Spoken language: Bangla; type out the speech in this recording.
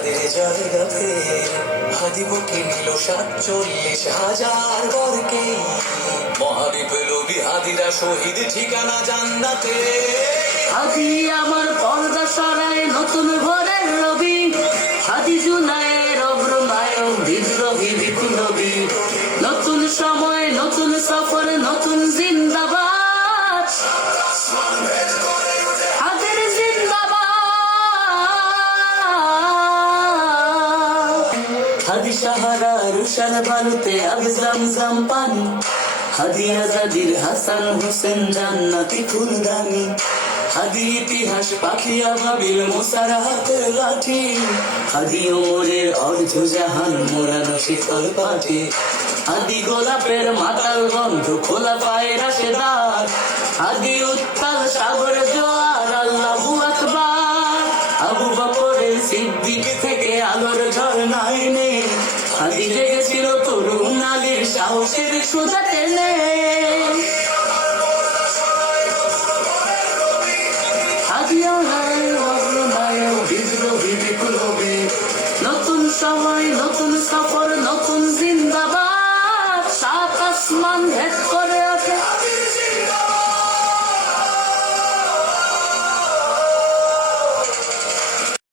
হাদের জায়গাতে হাদিবকে নিল 47,000 বরকে। মহাবিপ্লবী হাদিরা শহীদ ঠিকানা জান্নাতে। হাদি আমার পর্দা সরায় নতুন ভোরের রবি, হাদি জুনায়ের অগ্রনায়ক বিদ্রোহী বিপ্লবী। নতুন সময় নতুন সফর নতুন জিন্দাবাদ, হাদির জিন্দাবাদ। হাদি সাহারা রুশান বালুতে আব জমজম পানি, হাদি আজাদির হাসান হোসেন জান্নাতি ফুলদানি। হাদি ইতিহাস পাখিয়া ভাবিল মুসার হাতের লাঠি, হাদি ওমরের অর্ধ জাহান মোরানো শীতল পাঠে। হাদি গোলাপের মাতাল গন্ধ খোলা পায়ে রাশেদার, হাদি উত্তাল সাগর জোয়ার আল্লাহু আকবার। আবু বকরের সিদ্দিক থেকে আলোর ঝর্ণায় নে, হাদি জেগেছিল তরুণ আলীর সাহসের সুজা টেনে।